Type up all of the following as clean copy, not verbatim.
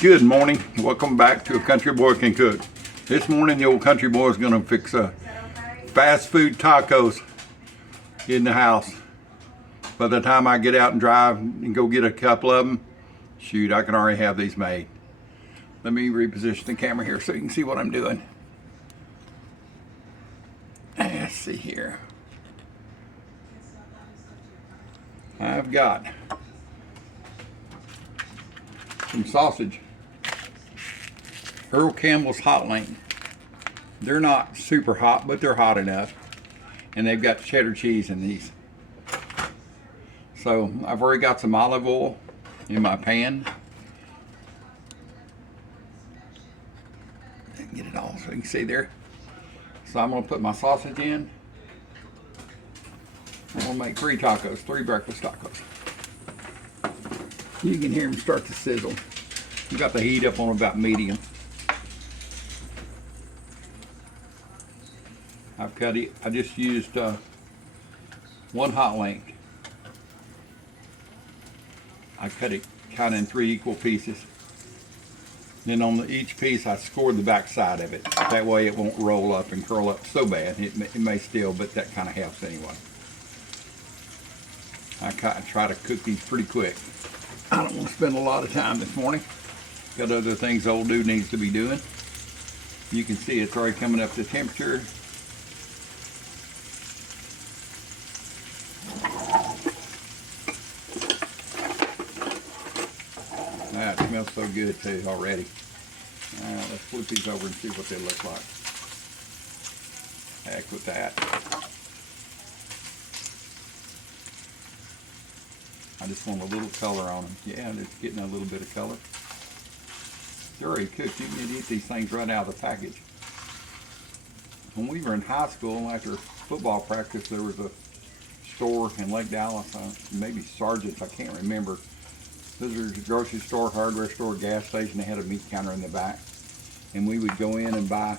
Good morning. Welcome back to A Country Boy Can Cook. This morning the old country boy is going to fix fast food tacos in the house. By the time I get out and drive and go get a couple of them, shoot, I can already have these made. Let me reposition the camera here so you can see what I'm doing. Let's see here. I've got some sausage. Earl Campbell's Hotlink. They're not super hot, but they're hot enough. And they've got cheddar cheese in these. So I've already got some olive oil in my pan. Get it all so you can see there. So I'm going to put my sausage in. I'm going to make 3 tacos, 3 breakfast tacos. You can hear them start to sizzle. You got the heat up on about medium. I've cut it. I just used 1 Hotlink. I cut it kind of in 3 equal pieces. Then on each piece, I scored the back side of it. That way, it won't roll up and curl up so bad. It may still, but that kind of helps anyway. I try to cook these pretty quick. I don't want to spend a lot of time this morning. Got other things old dude needs to be doing. You can see it's already coming up to temperature. That smells so good too already. Let's flip these over and see what they look like. Heck with that. I just want a little color on them. Yeah, they're getting a little bit of color. They're already cooked. You can eat these things right out of the package. When we were in high school, after football practice, there was a store in Lake Dallas, maybe Sargent's, I can't remember. This was a grocery store, hardware store, gas station. They had a meat counter in the back. And we would go in and buy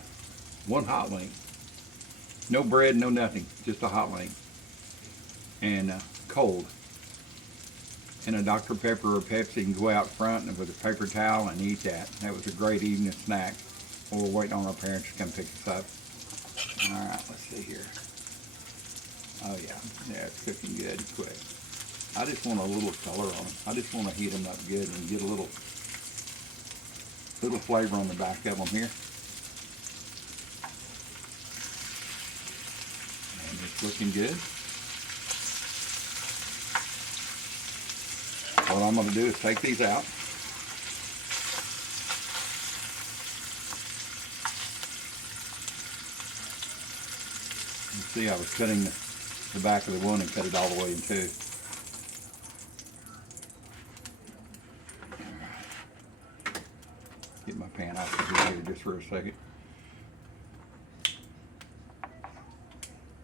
1 Hotlink. No bread, no nothing, just a Hotlink. And cold. And a Dr. Pepper or Pepsi, and go out front and with a paper towel and eat that. That was a great evening snack. While we're waiting on our parents to come pick us up. All right, let's see here. Oh yeah, it's cooking good and quick. I just want a little color on them. I just want to heat them up good and get a little flavor on the back of them here. And it's looking good. What I'm going to do is take these out. You see, I was cutting the back of the one and cut it all the way in 2. Get my pan out of here just for a second.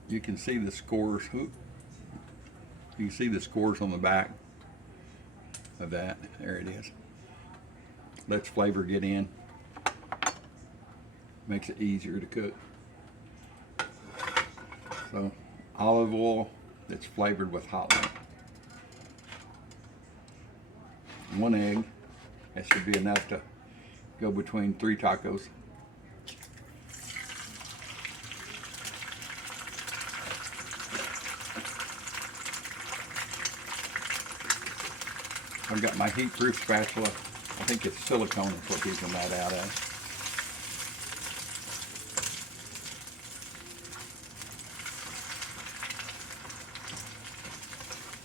You can see the scores. You can see the scores on the back of that. There it is. Lets flavor get in. Makes it easier to cook. So, olive oil that's flavored with Hotlink. 1 egg. That should be enough to go between 3 tacos. I've got my heat-proof spatula. I think it's silicone is what these are made out of.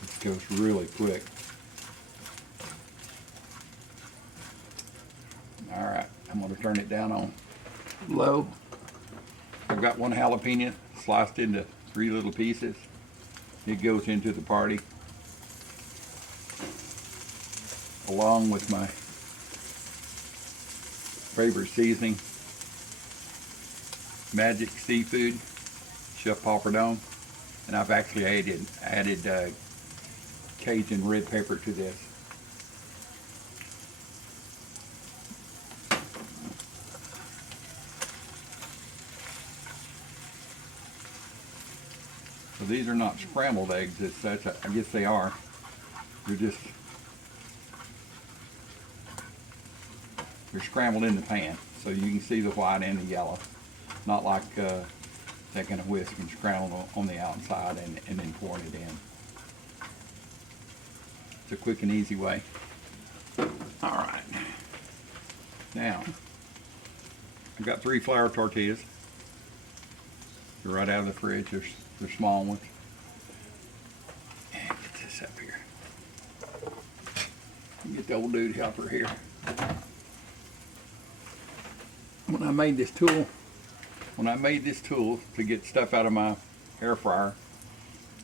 This goes really quick. All right, I'm going to turn it down on low. I've got 1 jalapeno sliced into 3 little pieces. It goes into the party, along with my favorite seasoning, Magic Seafood, Chef Pappardon, and I've actually added Cajun red pepper to this. So these are not scrambled eggs as such. I guess they are. They're just they're scrambled in the pan, so you can see the white and the yellow. Not like taking a whisk and scrambling on the outside and then pouring it in. It's a quick and easy way. All right. Now, I've got 3 flour tortillas. They're right out of the fridge. They're small ones. And get this up here. Get the old dude helper here. When I made this tool to get stuff out of my air fryer,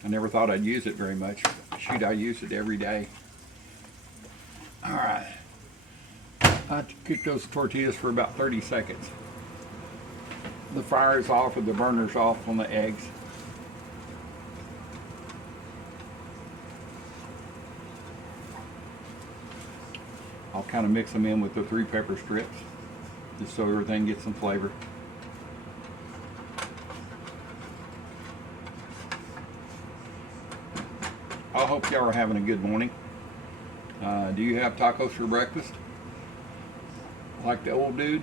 I never thought I'd use it very much. Shoot, I use it every day. All right. I cook those tortillas for about 30 seconds. The fire is off and the burner's off on the eggs. I'll kind of mix them in with the 3 pepper strips, just so everything gets some flavor. I hope y'all are having a good morning. Do you have tacos for breakfast? Like the old dude?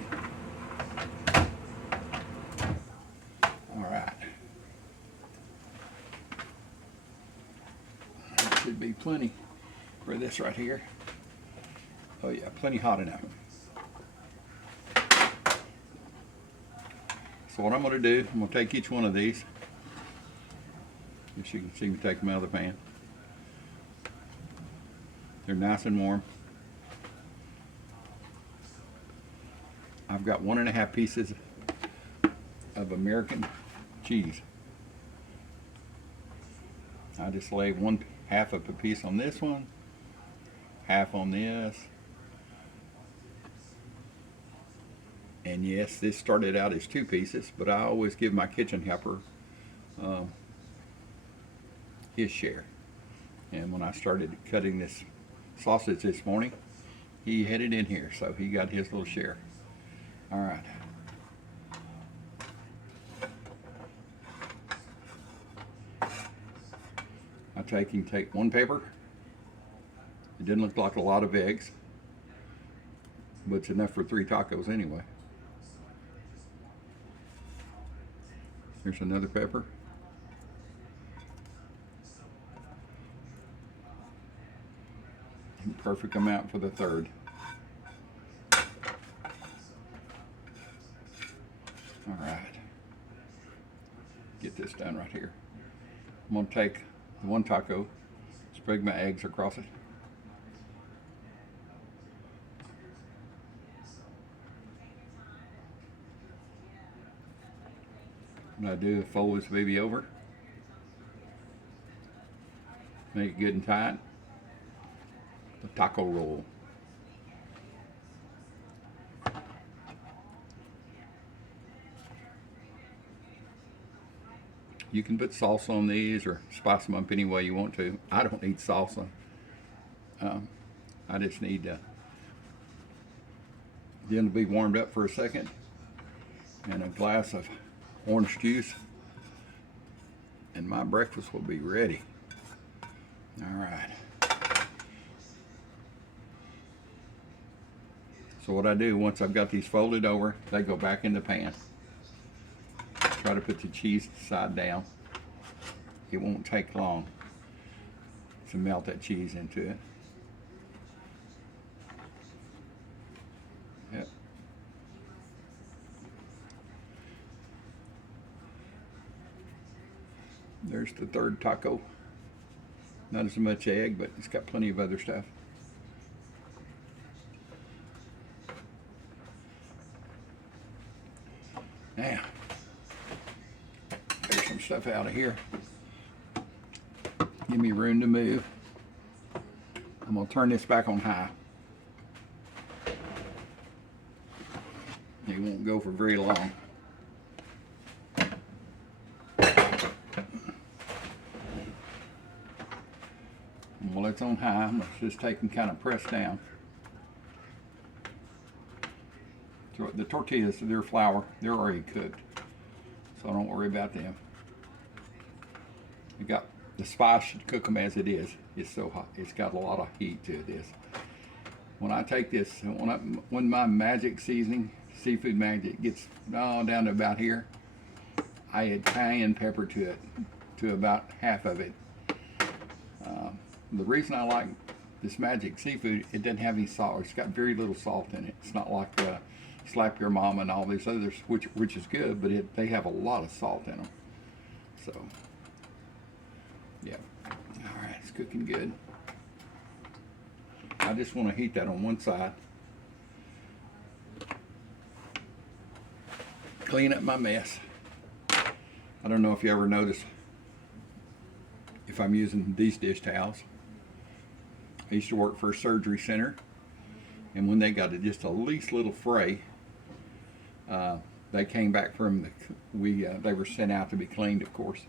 Alright. There should be plenty for this right here. Oh yeah, plenty hot enough. So what I'm going to do, I'm going to take each one of these. As you can see me take them out of the pan. They're nice and warm. I've got 1.5 pieces of American cheese. I just lay 1/2 of a piece on this one, half on this. And yes, this started out as 2 pieces, but I always give my kitchen helper his share. And when I started cutting this sausage this morning, he had it in here, so he got his little share. All right. I take 1 pepper. It didn't look like a lot of eggs, but it's enough for 3 tacos anyway. Here's another pepper. Perfect amount for the 3rd. All right. Get this done right here. I'm going to take the 1 taco, spread my eggs across it. What I do is fold this baby over. Make it good and tight. The taco roll. You can put salsa on these or spice them up any way you want to. I don't need salsa. I just need them to be warmed up for a second, and a glass of orange juice, and my breakfast will be ready. All right. So what I do, once I've got these folded over, they go back in the pan. Try to put the cheese side down. It won't take long to melt that cheese into it. Yep. There's the 3rd taco. Not as much egg, but it's got plenty of other stuff. Now, there's some stuff out of here. Give me room to move. I'm going to turn this back on high. It won't go for very long. While it's on high, I'm just take and kind of press down. So the tortillas, they're flour, they're already cooked, so don't worry about them. You got the spice, should cook them as it is. It's so hot, it's got a lot of heat to this. when I take this, when my magic seasoning, seafood magic, gets down to about here, I add cayenne pepper to it, to about half of it. The reason I like this magic seafood, it doesn't have any salt. It's got very little salt in it. It's not like Slap Your Mama and all these others, which is good, but they have a lot of salt in them. So, yeah. All right, it's cooking good. I just want to heat that on one side. Clean up my mess. I don't know if you ever notice if I'm using these dish towels. I used to work for a surgery center, and when they got just a least little fray, they came back from they were sent out to be cleaned, of course,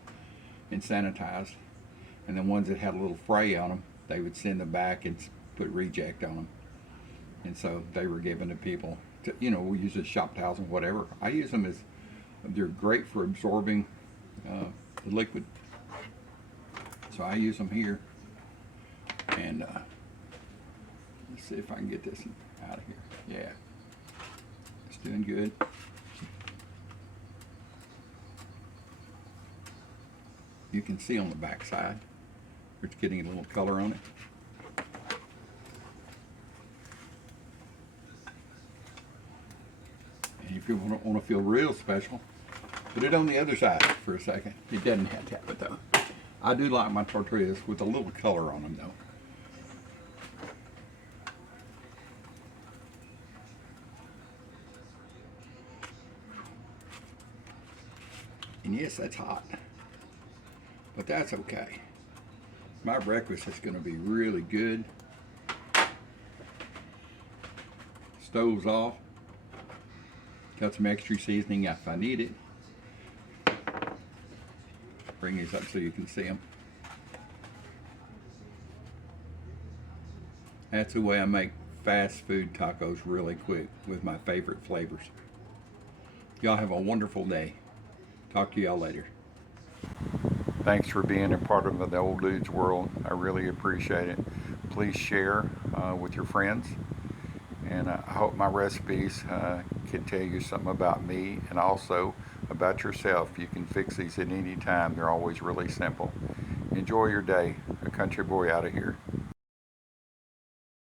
and sanitized. And the ones that had a little fray on them, they would send them back and put reject on them. And so they were given to people. We use as shop towels and whatever. I use them as they're great for absorbing the liquid. So I use them here. And let's see if I can get this out of here. Yeah, it's doing good. You can see on the back side, it's getting a little color on it. And if you want to feel real special, put it on the other side for a second. It doesn't have to have it though. I do like my tortillas with a little color on them though. And yes, that's hot, but that's okay. My breakfast is going to be really good. Stove's off. Got some extra seasoning if I need it. Bring these up so you can see them. That's the way I make fast food tacos really quick with my favorite flavors. Y'all have a wonderful day. Talk to y'all later. Thanks for being a part of the Old Dude's World. I really appreciate it. Please share with your friends. And I hope my recipes can tell you something about me and also about yourself. You can fix these at any time. They're always really simple. Enjoy your day. A country boy out of here.